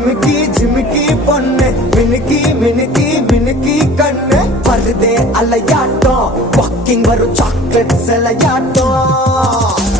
ஜிமிக்கி ஜிமிக்கி பொண்ணு மினுக்கி மினுக்கி மினுக்கி கண்ணு வருதே அலையாட்டம் வாக்கிங் வரும் சாக்லேட் சிலையாட்டம்